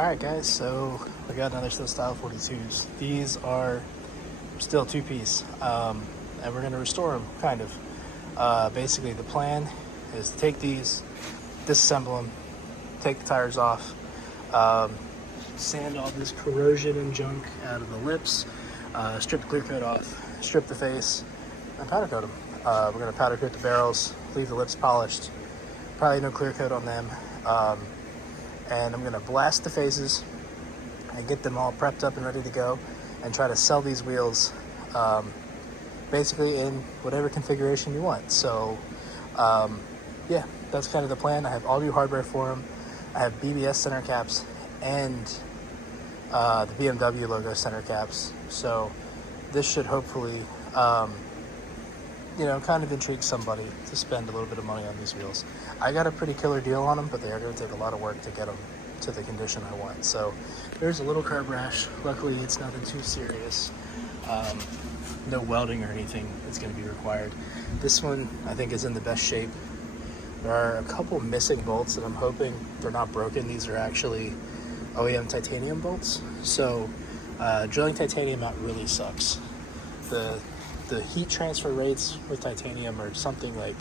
Alright guys, so we got another set of Style 42s. These are still two-piece, and we're going to restore them, kind of. Basically the plan is to take these, disassemble them, take the tires off, sand all this corrosion and junk out of the lips, strip the clear coat off, strip the face, and powder coat them. We're going to powder coat the barrels, leave the lips polished, probably no clear coat on them. And I'm going to blast the faces and get them all prepped up and ready to go and try to sell these wheels basically in whatever configuration you want. So yeah, that's kind of the plan. I have all new hardware for them. I have BBS center caps and the BMW logo center caps. So this should hopefully you know, kind of intrigue somebody to spend a little bit of money on these wheels. I got a pretty killer deal on them, but they are going to take a lot of work to get them to the condition I want. So there's a little curb rash. Luckily, it's nothing too serious. No welding or anything that's going to be required. This one, I think, is in the best shape. There are a couple missing bolts that I'm hoping they're not broken. These are actually OEM titanium bolts. So drilling titanium out really sucks. The heat transfer rates with titanium are something like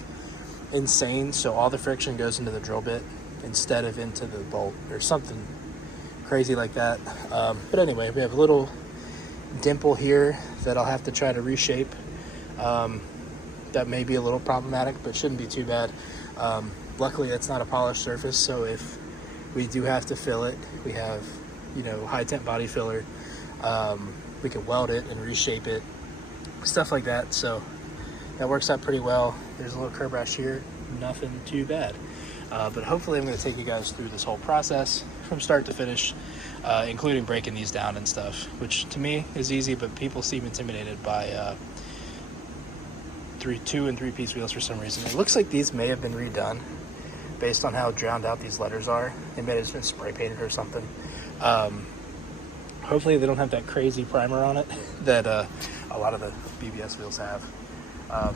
insane, so all the friction goes into the drill bit instead of into the bolt or something crazy like that. But anyway, we have a little dimple here that I'll have to try to reshape. That may be a little problematic, but shouldn't be too bad. Luckily, it's not a polished surface, so if we do have to fill it, we have, you know, high temp body filler. We can weld it and reshape it, stuff like that. So that works out pretty well. There's a little curb rash here, nothing too bad. But hopefully I'm going to take you guys through this whole process from start to finish, including breaking these down and stuff, which to me is easy, but people seem intimidated by 2 and 3 piece wheels for some reason. It looks like these may have been redone based on how drowned out these letters are. They may have just been spray painted or something. Hopefully they don't have that crazy primer on it that a lot of the BBS wheels have.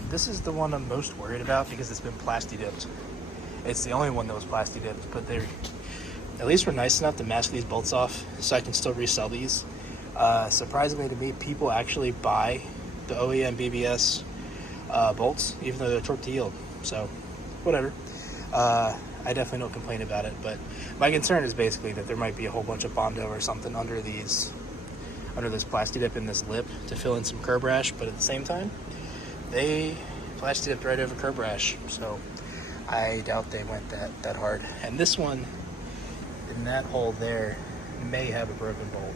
This is the one I'm most worried about because it's been plasti dipped. It's the only one that was plasti dipped, but they're at least were nice enough to mask these bolts off so I can still resell these. Surprisingly to me, people actually buy the OEM BBS bolts, even though they're torque to yield. So whatever. I definitely don't complain about it, but my concern is basically that there might be a whole bunch of Bondo or something under this plasti dip in this lip to fill in some curb rash, but at the same time, they plasti dipped right over curb rash, so I doubt they went that hard. And this one, in that hole there, may have a broken bolt.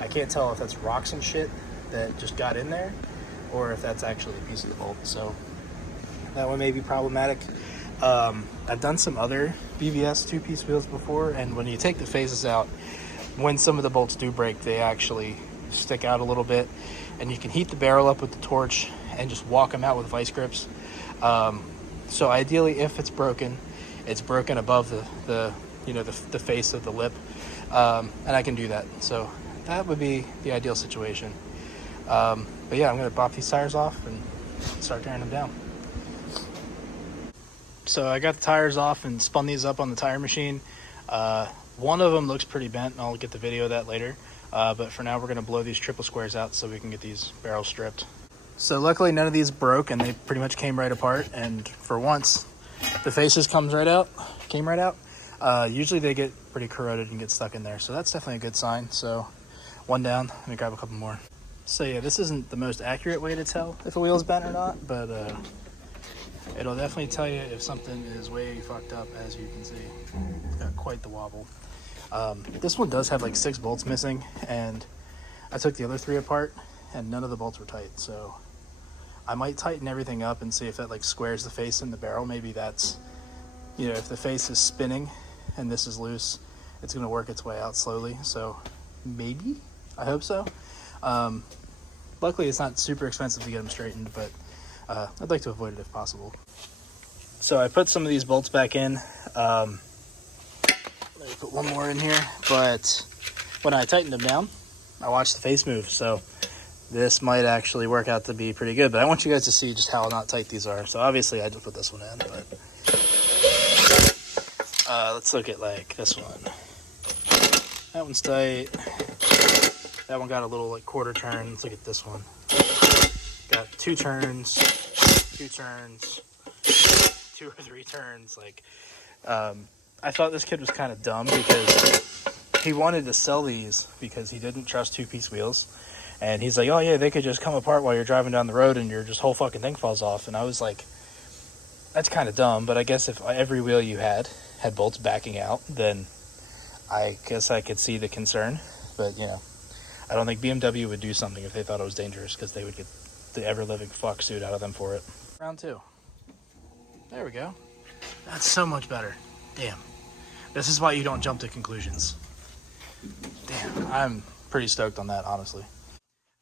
I can't tell if that's rocks and shit that just got in there, or if that's actually a piece of the bolt, so that one may be problematic. I've done some other BBS 2-piece wheels before, and when you take the faces out, when some of the bolts do break, they actually stick out a little bit, and you can heat the barrel up with the torch and just walk them out with vice grips. So ideally, if it's broken above the face of the lip, and I can do that. So that would be the ideal situation. But yeah, I'm gonna pop these tires off and start tearing them down. So I got the tires off and spun these up on the tire machine. One of them looks pretty bent, and I'll get the video of that later. But for now, we're gonna blow these triple squares out so we can get these barrels stripped. So luckily none of these broke, and they pretty much came right apart. And for once, the faces came right out. Usually they get pretty corroded and get stuck in there. So that's definitely a good sign. So one down, let me grab a couple more. So yeah, this isn't the most accurate way to tell if a wheel is bent or not, but it'll definitely tell you if something is way fucked up, as you can see. It's got quite the wobble. This one does have like 6 bolts missing, and I took the other 3 apart, and none of the bolts were tight. So I might tighten everything up and see if that like squares the face in the barrel. Maybe that's, you know, if the face is spinning and this is loose, it's going to work its way out slowly. So maybe, I hope so. Luckily it's not super expensive to get them straightened, but I'd like to avoid it if possible. So I put some of these bolts back in. Let me put one more in here, but when I tightened them down, I watched the face move, so this might actually work out to be pretty good. But I want you guys to see just how not tight these are. So obviously I just put this one in, but let's look at like this one. That one's tight. That one got a little like quarter turn. Let's look at this one. Got 2 turns, 2 turns, 2 or 3 turns. Like, I thought this kid was kind of dumb because he wanted to sell these because he didn't trust 2-piece wheels. And he's like, oh yeah, they could just come apart while you're driving down the road and your just whole fucking thing falls off. And I was like, that's kind of dumb. But I guess if every wheel you had bolts backing out, then I guess I could see the concern. But, you know, I don't think BMW would do something if they thought it was dangerous, because they would get the ever-living fuck suit out of them for it. Round 2. There we go. That's so much better. Damn. This is why you don't jump to conclusions. Damn. I'm pretty stoked on that, honestly.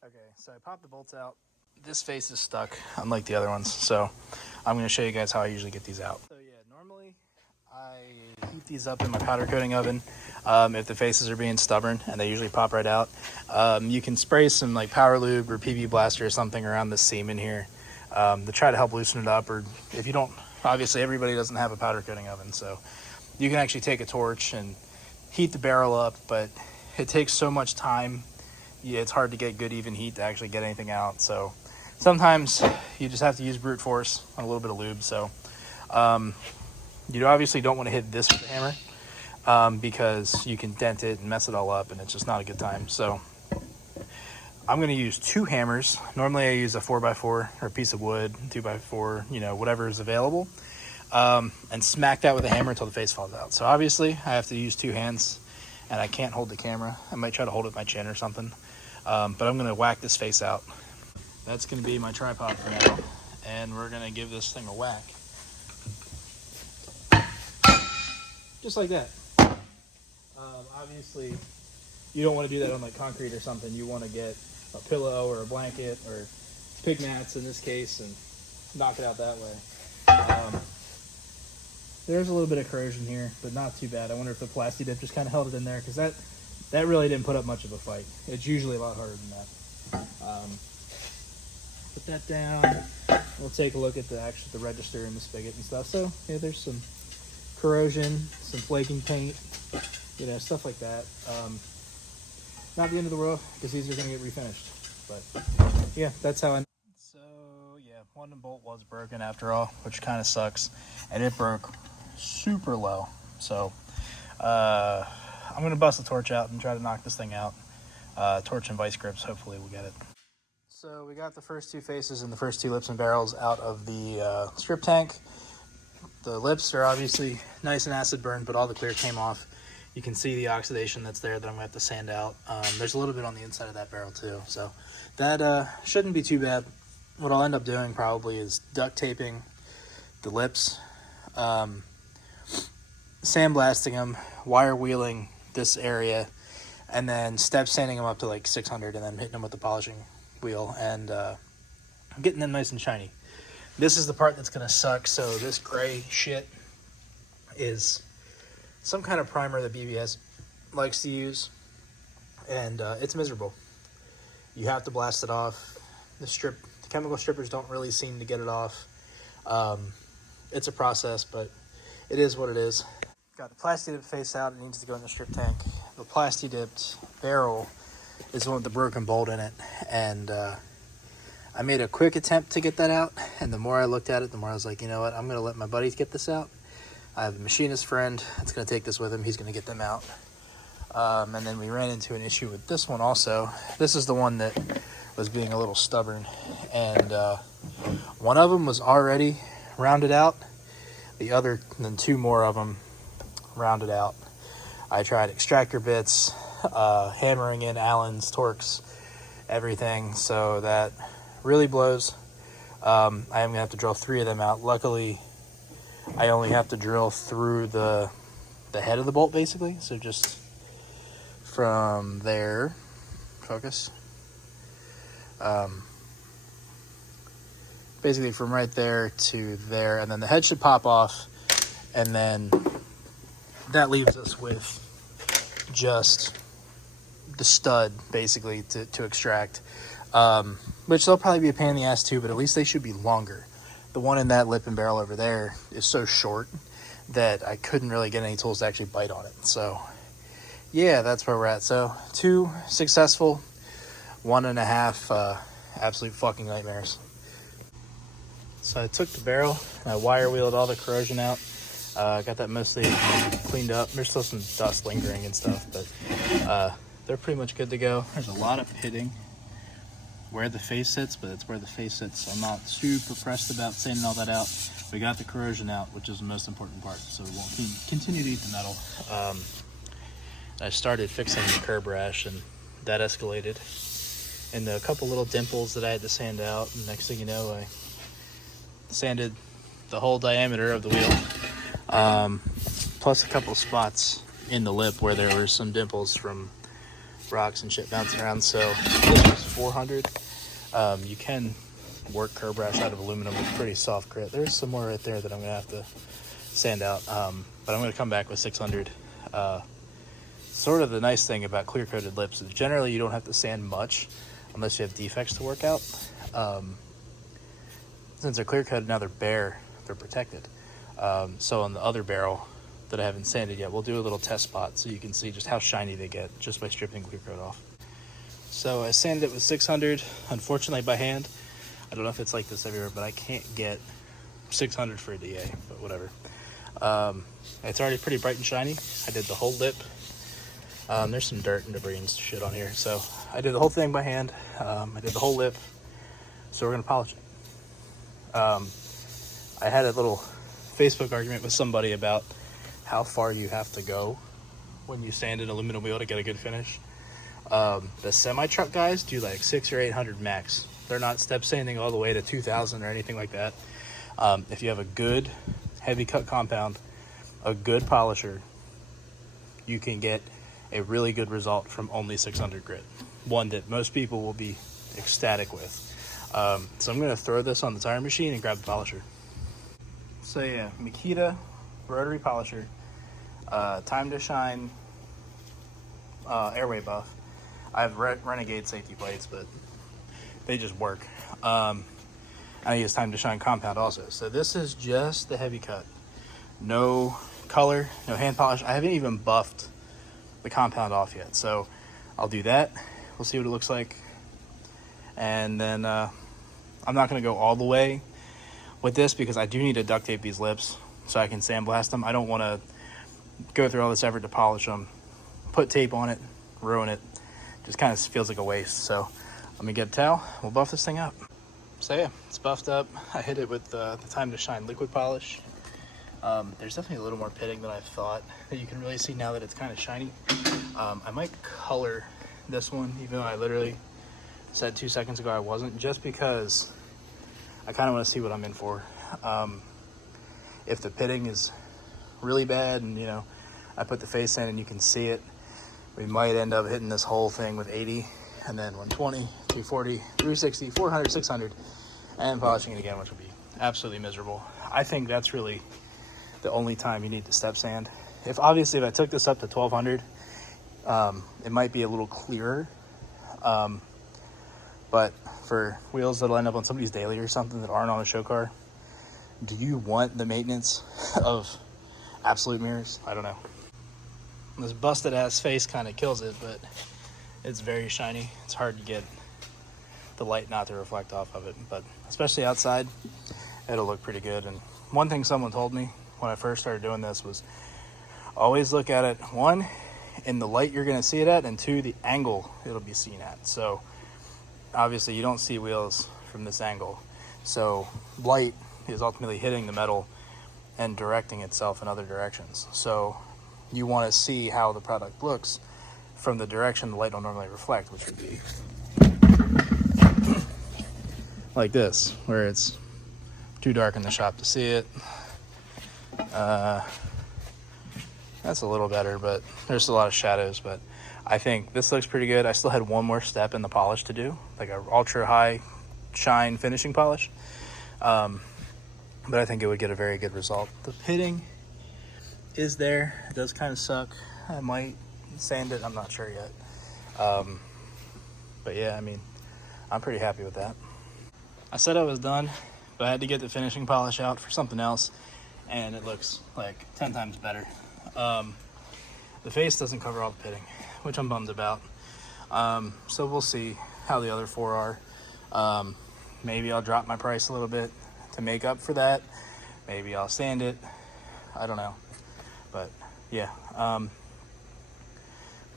Okay, so I popped the bolts out. This face is stuck, unlike the other ones, so I'm going to show you guys how I usually get these out. So yeah, normally I heat these up in my powder coating oven if the faces are being stubborn, and they usually pop right out. You can spray some like power lube or PB Blaster or something around the seam in here to try to help loosen it up, or if you don't, obviously everybody doesn't have a powder coating oven, so you can actually take a torch and heat the barrel up, but it takes so much time. Yeah, it's hard to get good even heat to actually get anything out, so sometimes you just have to use brute force on a little bit of lube. So you obviously don't want to hit this with a hammer because you can dent it and mess it all up, and it's just not a good time. So I'm going to use 2 hammers. Normally I use a 4x4 or a piece of wood, 2x4, you know, whatever is available, and smack that with a hammer until the face falls out. So obviously I have to use 2 hands, and I can't hold the camera. I might try to hold it with my chin or something, but I'm going to whack this face out. That's going to be my tripod for now, and we're going to give this thing a whack. Just like that. Obviously, you don't want to do that on like concrete or something. You want to get a pillow or a blanket or pig mats in this case and knock it out that way. There's a little bit of corrosion here, but not too bad. I wonder if the Plasti Dip just kind of held it in there, because that really didn't put up much of a fight. It's usually a lot harder than that. Put that down. We'll take a look at the register and the spigot and stuff. So yeah, there's some corrosion, some flaking paint, you know, stuff like that. Not the end of the world, because these are going to get refinished. But yeah, that's how I. So yeah, one bolt was broken after all, which kind of sucks, and it broke super low. So I'm going to bust the torch out and try to knock this thing out. Torch and vice grips, hopefully we'll get it. So we got the first 2 faces and the first 2 lips and barrels out of the strip tank. The lips are obviously nice and acid burned, but all the clear came off. You can see the oxidation that's there that I'm going to have to sand out. There's a little bit on the inside of that barrel too, so that shouldn't be too bad. What I'll end up doing probably is duct taping the lips, sandblasting them, wire wheeling this area, and then step sanding them up to like 600, and then hitting them with the polishing wheel and getting them nice and shiny. This is the part that's going to suck. So this gray shit is some kind of primer that BBS likes to use, and it's miserable. You have to blast it off. The chemical strippers don't really seem to get it off. It's a process, but it is what it is. Got the Plasti Dip face out. It needs to go in the strip tank. The Plasti Dipped barrel is the one with the broken bolt in it, and I made a quick attempt to get that out, and the more I looked at it, the more I was like, you know what, I'm going to let my buddies get this out. I have a machinist friend that's going to take this with him. He's going to get them out. And then we ran into an issue with this one also. This is the one that was being a little stubborn, and one of them was already rounded out. The other, then 2 more of them rounded out. I tried extractor bits, hammering in Allens, Torx, everything, so that really blows. I am going to have to drill 3 of them out. Luckily, I only have to drill through the head of the bolt, basically. So just from there, focus. Basically from right there to there, and then the head should pop off, and then that leaves us with just the stud, basically, to extract. Which they'll probably be a pain in the ass too, but at least they should be longer. The one in that lip and barrel over there is so short that I couldn't really get any tools to actually bite on it. So yeah, that's where we're at. So 2 successful, 1.5 absolute fucking nightmares. So I took the barrel and I wire wheeled all the corrosion out. Got that mostly cleaned up. There's still some dust lingering and stuff, but they're pretty much good to go. There's a lot of pitting where the face sits, but it's where the face sits. I'm not super pressed about sanding all that out. We got the corrosion out, which is the most important part, so we won't continue to eat the metal. I started fixing the curb rash, and that escalated. And a couple little dimples that I had to sand out, and next thing you know, I sanded the whole diameter of the wheel, plus a couple spots in the lip where there were some dimples from rocks and shit bouncing around. So this was 400. You can work curb rash out of aluminum with pretty soft grit. There's some more right there that I'm gonna have to sand out, but I'm gonna come back with 600. Sort of the nice thing about clear coated lips is generally you don't have to sand much unless you have defects to work out. Since they're clear coated, now they're bare, they're protected. So on the other barrel that I haven't sanded yet, we'll do a little test spot so you can see just how shiny they get just by stripping clear coat off. So I sanded it with 600, unfortunately by hand. I don't know if it's like this everywhere, but I can't get 600 for a DA, but whatever. It's already pretty bright and shiny. I did the whole lip. There's some dirt and debris and shit on here, so I did the whole thing by hand. I did the whole lip, so we're gonna polish it. I had a little Facebook argument with somebody about how far you have to go when you sand an aluminum wheel to get a good finish. The semi-truck guys do like 600 or 800 max. They're not step sanding all the way to 2000 or anything like that. If you have a good heavy cut compound, a good polisher, you can get a really good result from only 600 grit. One that most people will be ecstatic with. So I'm gonna throw this on the tire machine and grab the polisher. So yeah, Makita rotary polisher, time to shine, airway buff. I have Renegade safety plates, but they just work. I use time to shine compound also. So this is just the heavy cut. No color, no hand polish. I haven't even buffed the compound off yet. So I'll do that. We'll see what it looks like. And then I'm not gonna go all the way with this because I do need to duct tape these lips so I can sandblast them. I don't wanna go through all this effort to polish them, put tape on it, ruin it. Just kind of feels like a waste. So let me get a towel, we'll buff this thing up. So yeah, it's buffed up. I hit it with the Time to Shine liquid polish. There's definitely a little more pitting than I thought that you can really see now that it's kind of shiny. I might color this one, even though I literally said 2 seconds ago I wasn't, just because I kind of want to see what I'm in for. If the pitting is really bad and, you know, I put the face in and you can see it, we might end up hitting this whole thing with 80 and then 120, 240, 360, 400, 600, and polishing it again, which would be absolutely miserable. I think that's really the only time you need to step sand. If I took this up to 1200, it might be a little clearer. But for wheels that'll end up on somebody's daily or something that aren't on a show car, do you want the maintenance of absolute mirrors? I don't know. This busted ass face kind of kills it, but it's very shiny. It's hard to get the light not to reflect off of it, but especially outside, it'll look pretty good. And one thing someone told me when I first started doing this was always look at it, 1, in the light you're gonna see it at, and 2, the angle it'll be seen at. So obviously you don't see wheels from this angle. So light is ultimately hitting the metal and directing itself in other directions. So you wanna see how the product looks from the direction the light will normally reflect, which would be like this, where it's too dark in the shop to see it. That's a little better, but there's a lot of shadows, but I think this looks pretty good. I still had one more step in the polish to do, like an ultra high shine finishing polish. But I think it would get a very good result. The pitting is there. It does kind of suck. I might sand it, I'm not sure yet. But yeah, I mean, I'm pretty happy with that. I said I was done, but I had to get the finishing polish out for something else, and it looks like 10 times better. The face doesn't cover all the pitting, which I'm bummed about. So we'll see how the other 4 are. Maybe I'll drop my price a little bit to make up for that. Maybe I'll sand it. I don't know. But yeah,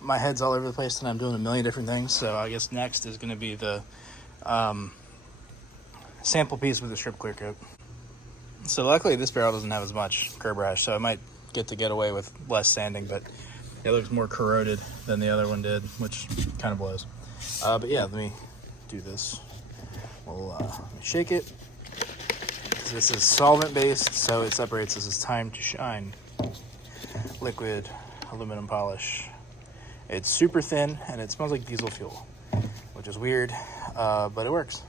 my head's all over the place and I'm doing a million different things. So I guess next is going to be the sample piece with the strip clear coat. So luckily this barrel doesn't have as much curb rash, so I might get away with less sanding, but it looks more corroded than the other one did, which kind of blows. But yeah, let me do this. We'll shake it. This is solvent based, so it separates. This is Time to Shine liquid aluminum polish. It's super thin and it smells like diesel fuel, which is weird, but it works.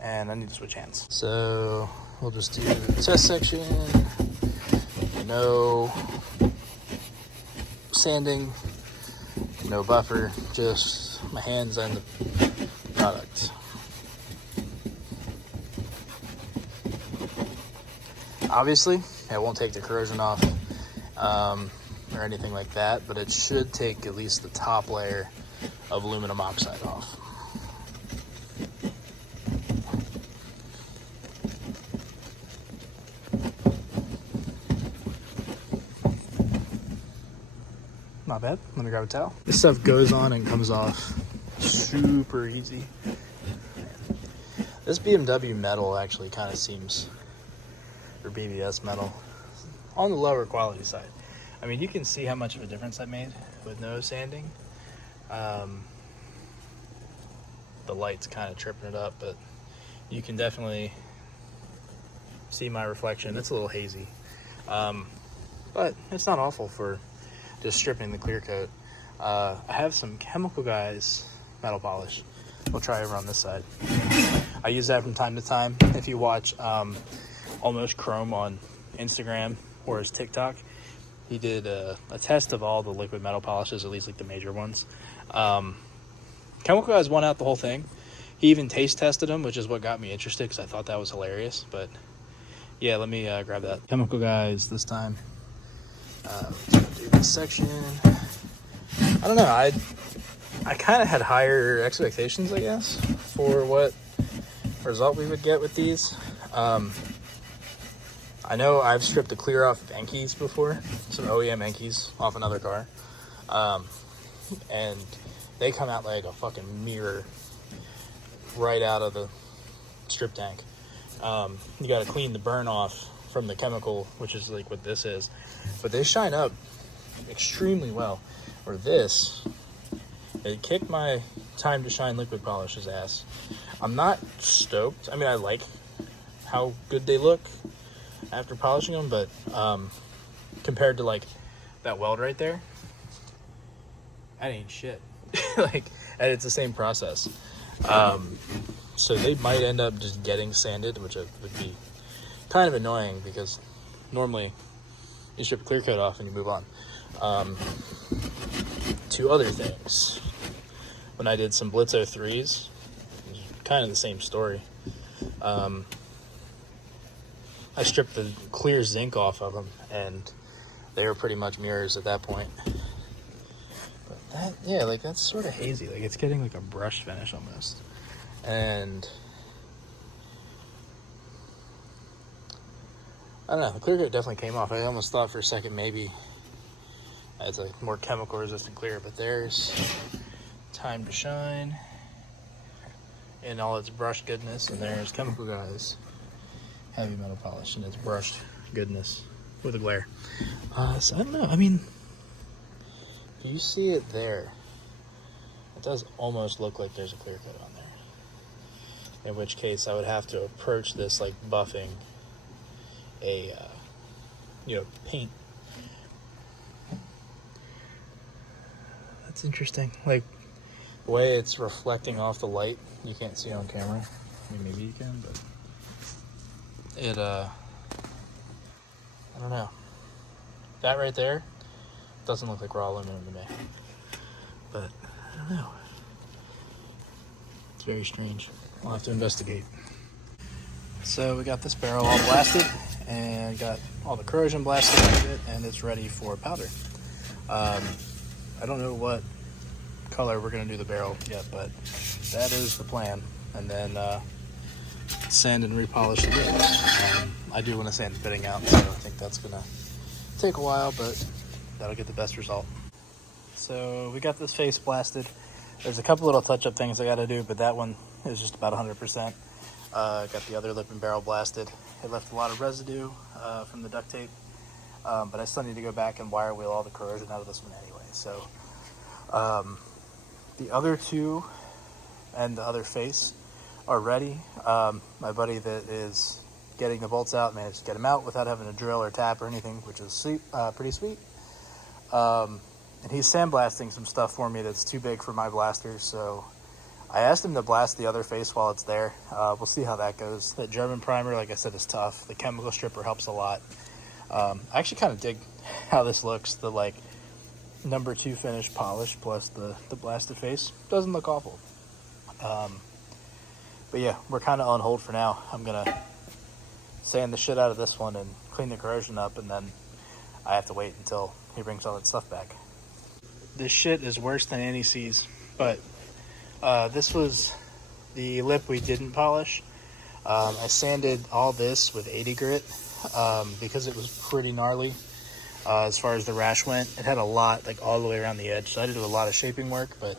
And I need to switch hands. So we'll just do the test section. No sanding, no buffer, just my hands and the product. Obviously, it won't take the corrosion off or anything like that, but it should take at least the top layer of aluminum oxide off. Not bad. Let me grab a towel. This stuff goes on and comes off super easy. This BMW metal actually kind of seems, or BBS metal, on the lower quality side. I mean, you can see how much of a difference that made with no sanding. The light's kind of tripping it up, but you can definitely see my reflection. It's a little hazy, but it's not awful for just stripping the clear coat. I have some Chemical Guys metal polish. We'll try over on this side. I use that from time to time. If you watch Almost Chrome on Instagram or his TikTok, he did a test of all the liquid metal polishes, at least like the major ones. Chemical Guys won out the whole thing. He even taste tested them, which is what got me interested because I thought that was hilarious. But yeah, let me grab that. Chemical Guys this time. Do this section. I don't know. I kind of had higher expectations, I guess, for what result we would get with these. I know I've stripped the clear off of Enkeys before, some OEM Enkeys off another car, and they come out like a fucking mirror right out of the strip tank. You got to clean the burn off from the chemical, which is like what this is, but they shine up extremely well. Or this, it kicked my Time to Shine liquid polish's ass. I'm not stoked. I mean, I like how good they look after polishing them, but compared to like that weld right there, that ain't shit. Like, and it's the same process. So they might end up just getting sanded, which would be kind of annoying because normally you strip a clear coat off and you move on. Two other things. When I did some Blitz 03s, kind of the same story. I stripped the clear zinc off of them, and they were pretty much mirrors at that point. But that, yeah, like that's sort of hazy. Like it's getting like a brush finish almost. And I don't know, the clear coat definitely came off. I almost thought for a second maybe it's a more chemical resistant clear, but there's Time to Shine in all its brushed goodness, and there's Chemical Guys heavy metal polish and its brushed goodness with a glare. So I don't know, I mean, you see it there, it does almost look like there's a clear coat on there, in which case I would have to approach this like buffing a paint. That's interesting. Like the way it's reflecting off the light, you can't see it on camera. I mean, maybe you can, but it I don't know. That right there doesn't look like raw aluminum to me. But I don't know. It's very strange. I'll have to investigate. So we got this barrel all blasted and got all the corrosion blasted out of it, and it's ready for powder. I don't know what color we're gonna do the barrel yet, but that is the plan. And then sand and repolish the lid. I do want to sand the fitting out, so I think that's gonna take a while, but that'll get the best result. So we got this face blasted. There's a couple little touch-up things I got to do, but that one is just about 100%. Got the other lip and barrel blasted. It left a lot of residue from the duct tape, but I still need to go back and wire wheel all the corrosion out of this one anyway. So the other two and the other face are ready. My buddy that is getting the bolts out managed to get them out without having to drill or tap or anything, which is sweet, pretty sweet. And he's sandblasting some stuff for me that's too big for my blaster, so I asked him to blast the other face while it's there. We'll see how that goes. That German primer, like I said, is tough. The chemical stripper helps a lot. I actually kind of dig how this looks. The like number 2 finish polish plus the blasted face doesn't look awful. But yeah, we're kind of on hold for now. I'm gonna sand the shit out of this one and clean the corrosion up, and then I have to wait until he brings all that stuff back. This shit is worse than Annie sees, but this was the lip we didn't polish. I sanded all this with 80 grit because it was pretty gnarly as far as the rash went. It had a lot, like all the way around the edge, so I had to do a lot of shaping work, but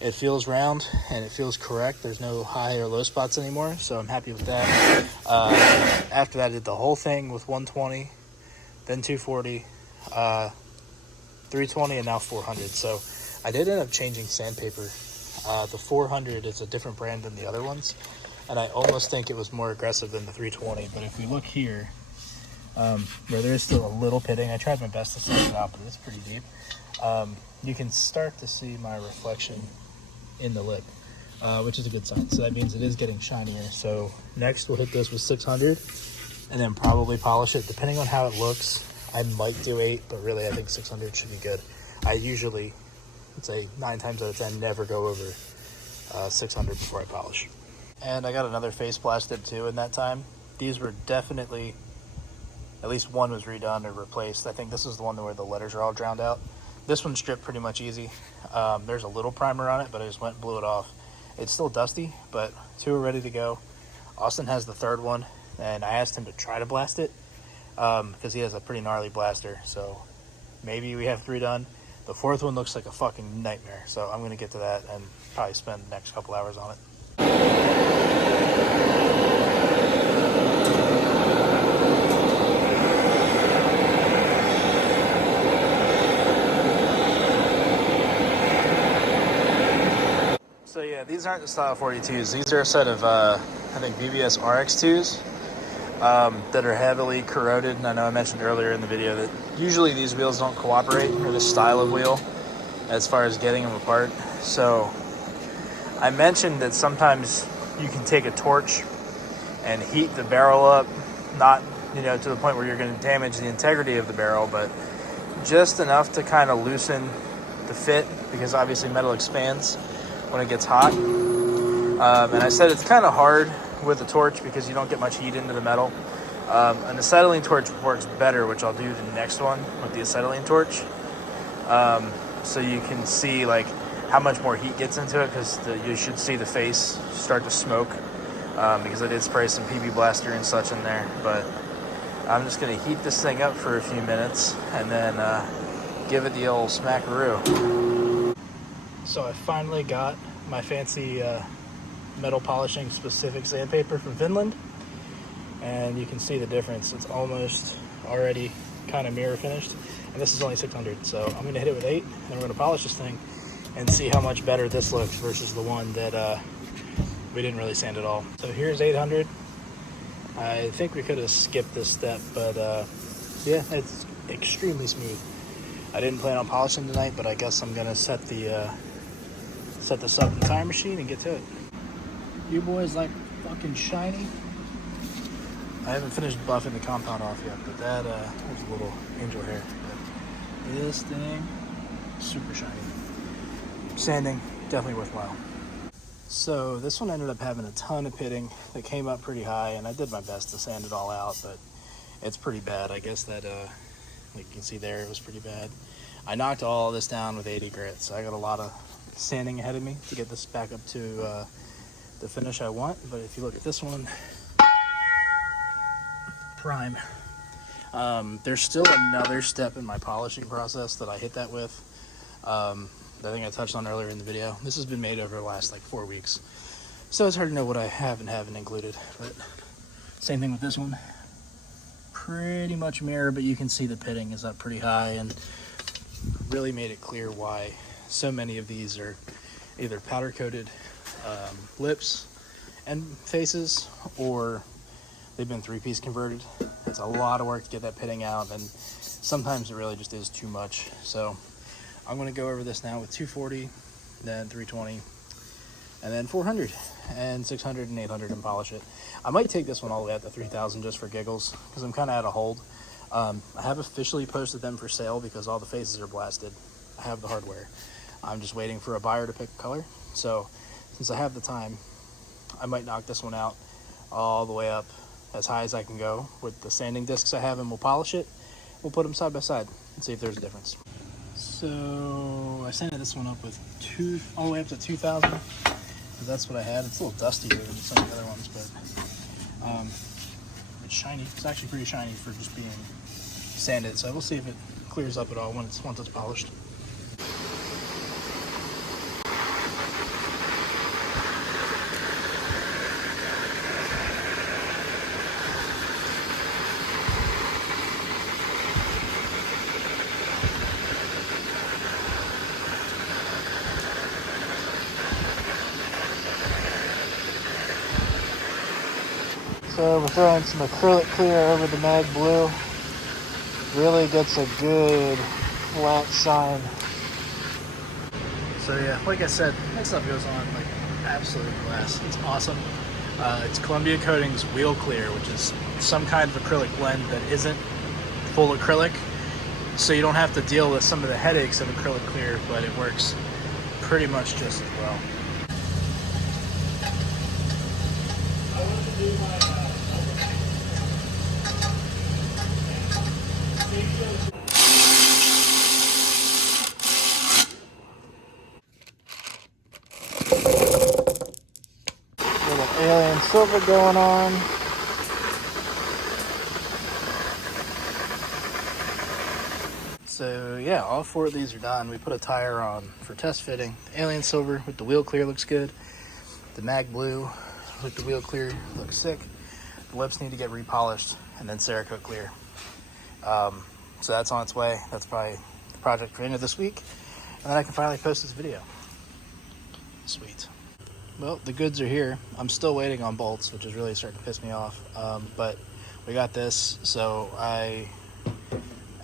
it feels round and it feels correct. There's no high or low spots anymore, so I'm happy with that. After that, I did the whole thing with 120, then 240, 320, and now 400. So I did end up changing sandpaper. The 400 is a different brand than the other ones, and I almost think it was more aggressive than the 320. But if we look here, where there is still a little pitting, I tried my best to sand it out, but it's pretty deep. You can start to see my reflection in the lip, which is a good sign. So that means it is getting shinier. So next we'll hit this with 600 and then probably polish it. Depending on how it looks, I might do 8, but really I think 600 should be good. I usually, I'd say 9 times out of 10, never go over 600 before I polish. And I got another face blasted too in that time. These were definitely, at least one was redone or replaced. I think this is the one where the letters are all drowned out. This one stripped pretty much easy. There's a little primer on it, but I just went and blew it off. It's still dusty, but 2 are ready to go. Austin has the 3rd one, and I asked him to try to blast it because he has a pretty gnarly blaster. So maybe we have 3 done. The 4th one looks like a fucking nightmare, so I'm gonna get to that and probably spend the next couple hours on it. So yeah, these aren't the Style 42s. These are a set of, I think, BBS RX2s that are heavily corroded. And I know I mentioned earlier in the video that usually these wheels don't cooperate, or this style of wheel, as far as getting them apart. So I mentioned that sometimes you can take a torch and heat the barrel up, not, to the point where you're going to damage the integrity of the barrel, but just enough to kind of loosen the fit, because obviously metal expands when it gets hot. And I said it's kind of hard with a torch because you don't get much heat into the metal. An acetylene torch works better, which I'll do the next one with the acetylene torch. So you can see like how much more heat gets into it, because you should see the face start to smoke because I did spray some PB Blaster and such in there. But I'm just going to heat this thing up for a few minutes and then give it the old smackaroo. So I finally got my fancy metal polishing specific sandpaper from Finland, and you can see the difference. It's almost already kind of mirror finished, and this is only 600. So I'm going to hit it with 8, and we're going to polish this thing and see how much better this looks versus the one that we didn't really sand at all. So here's 800. I think we could have skipped this step, but yeah, it's extremely smooth. I didn't plan on polishing tonight, but I guess I'm gonna set this up in the tire machine and get to it. You boys like fucking shiny? I haven't finished buffing the compound off yet, but that was a little angel hair. But this thing, super shiny. Sanding, definitely worthwhile. So this one ended up having a ton of pitting that came up pretty high, and I did my best to sand it all out, but it's pretty bad. I guess that, like you can see there, it was pretty bad. I knocked all this down with 80 grit, so I got a lot of sanding ahead of me to get this back up to the finish I want. But if you look at this one, prime. There's still another step in my polishing process that I hit that with. I think I touched on earlier in the video. This has been made over the last like 4 weeks, so it's hard to know what I have and haven't included. But same thing with this one. Pretty much mirror, but you can see the pitting is up pretty high, and really made it clear why so many of these are either powder coated lips and faces, or they've been 3-piece converted. It's a lot of work to get that pitting out, and sometimes it really just is too much. So I'm going to go over this now with 240, then 320, and then 400 and 600 and 800 and polish it. I might take this one all the way out to 3000 just for giggles, because I'm kind of at a hold. I have officially posted them for sale because all the faces are blasted. I have the hardware. I'm just waiting for a buyer to pick a color. So since I have the time, I might knock this one out all the way up as high as I can go with the sanding discs I have, and we'll polish it. We'll put them side by side and see if there's a difference. So I sanded this one up with all the way up to 2000, because that's what I had. It's a little dustier than some of the other ones, but it's shiny. It's actually pretty shiny for just being sanded. So we'll see if it clears up at all once it's polished. So we're throwing some acrylic clear over the mag blue. Really gets a good flat shine. So yeah, like I said, that stuff goes on like absolute glass. It's awesome. It's Columbia Coatings Wheel Clear, which is some kind of acrylic blend that isn't full acrylic. So you don't have to deal with some of the headaches of acrylic clear, but it works pretty much just as well. Little alien silver going on. So yeah, all 4 of these are done. We put a tire on for test fitting. The alien silver with the wheel clear looks good. The mag blue with the wheel clear looks sick. The lips need to get repolished, and then Cerakote clear. So that's on its way. That's probably the project for the end of this week, and then I can finally post this video. Sweet. Well, the goods are here. I'm still waiting on bolts, which is really starting to piss me off. But we got this, so I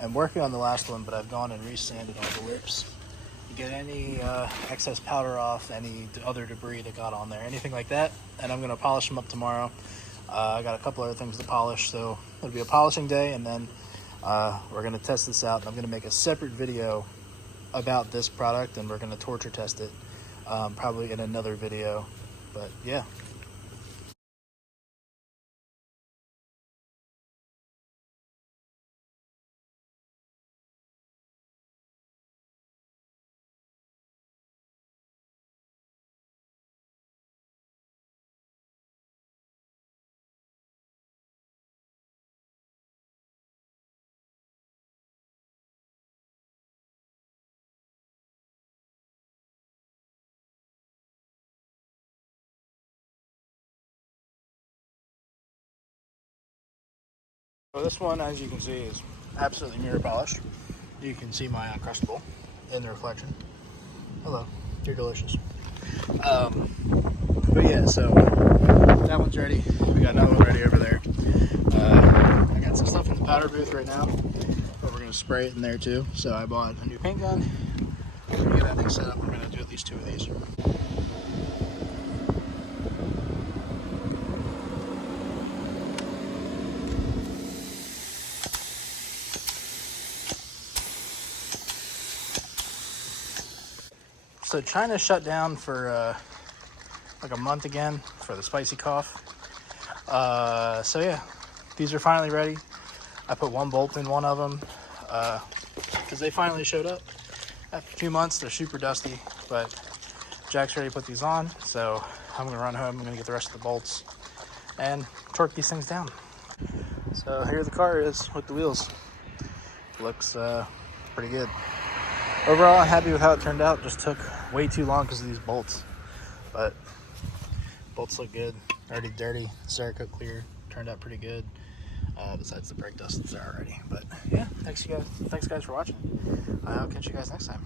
am working on the last one, but I've gone and resanded all the lips to get any excess powder off, any other debris that got on there, anything like that. And I'm going to polish them up tomorrow. I got a couple other things to polish, so it'll be a polishing day, and then we're going to test this out. I'm going to make a separate video about this product, and we're going to torture test it probably in another video. But yeah. So this one, as you can see, is absolutely mirror polished. You can see my Uncrustable in the reflection. Hello, you're delicious. But yeah, so that one's ready. We got another one ready over there. I got some stuff in the powder booth right now, but we're gonna spray it in there too. So I bought a new paint gun. We're gonna get that thing set up. We're gonna do at least 2 of these. So China shut down for like a month again for the spicy cough. So yeah, these are finally ready. I put 1 bolt in one of them. because they finally showed up. After 2 months, they're super dusty, but Jack's ready to put these on, so I'm gonna run home. I'm gonna get the rest of the bolts and torque these things down. So here the car is with the wheels. Looks pretty good. Overall, I'm happy with how it turned out. Just took way too long because of these bolts, but bolts look good. Already dirty, Cerakote clear, turned out pretty good. Besides the brake dust that's there already. But yeah, thanks guys for watching. I'll catch you guys next time.